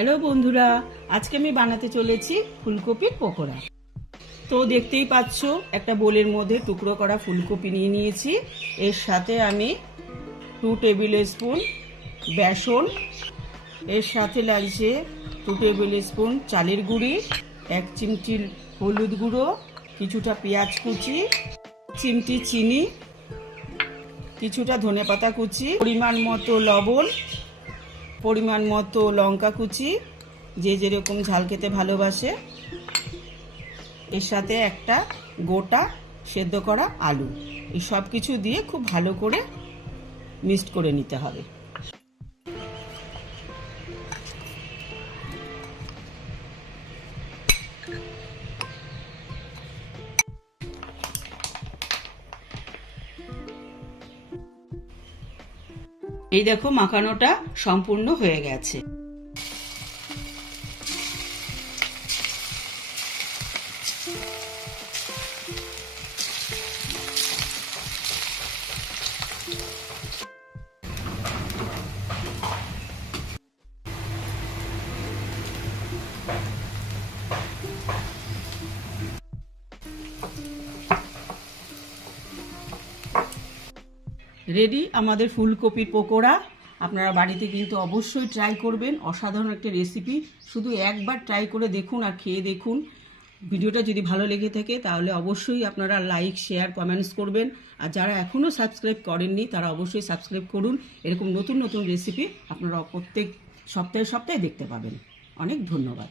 Hello বন্ধুরা, আজকে আমি বানাতে চলেছি ফুলকপির পকোড়া। তো দেখতেই পাচ্ছ, একটা বোলের মধ্যে টুকরো করা ফুলকপি নিয়ে নিয়েছি। এর সাথে আমি 2 টেবিল স্পুন বেসন, এর সাথে লাগছে 2 টেবিল স্পুন চালের গুঁড়ি, 1 চিমটি হলুদ গুঁড়ো, কিছুটা পেঁয়াজ কুচি, চিমটি চিনি, কিছুটা ধনেপাতা কুচি, পরিমাণ মতো লবণ, পরিমাণ মতো লঙ্কা কুচি, যে যেরকম ঝাল খেতে ভালোবাসে। এর সাথে একটা গোটা সেদ্ধ করা আলু। এই সব কিছু দিয়ে খুব ভালো করে মিক্সড করে নিতে হবে। এই দেখো, মাখানোটা সম্পূর্ণ হয়ে গেছে। রেডি আমাদের ফুলকপির পকোড়া। আপনারা বাড়িতে কিন্তু অবশ্যই ট্রাই করবেন। অসাধারণ একটা রেসিপি, শুধু একবার ট্রাই করে দেখুন আর খেয়ে দেখুন। ভিডিওটা যদি ভালো লেগে থাকে তাহলে অবশ্যই আপনারা লাইক, শেয়ার, কমেন্টস করবেন। আর যারা এখনও সাবস্ক্রাইব করেননি তারা অবশ্যই সাবস্ক্রাইব করুন। এরকম নতুন নতুন রেসিপি আপনারা প্রত্যেক সপ্তাহে দেখতে পাবেন। অনেক ধন্যবাদ।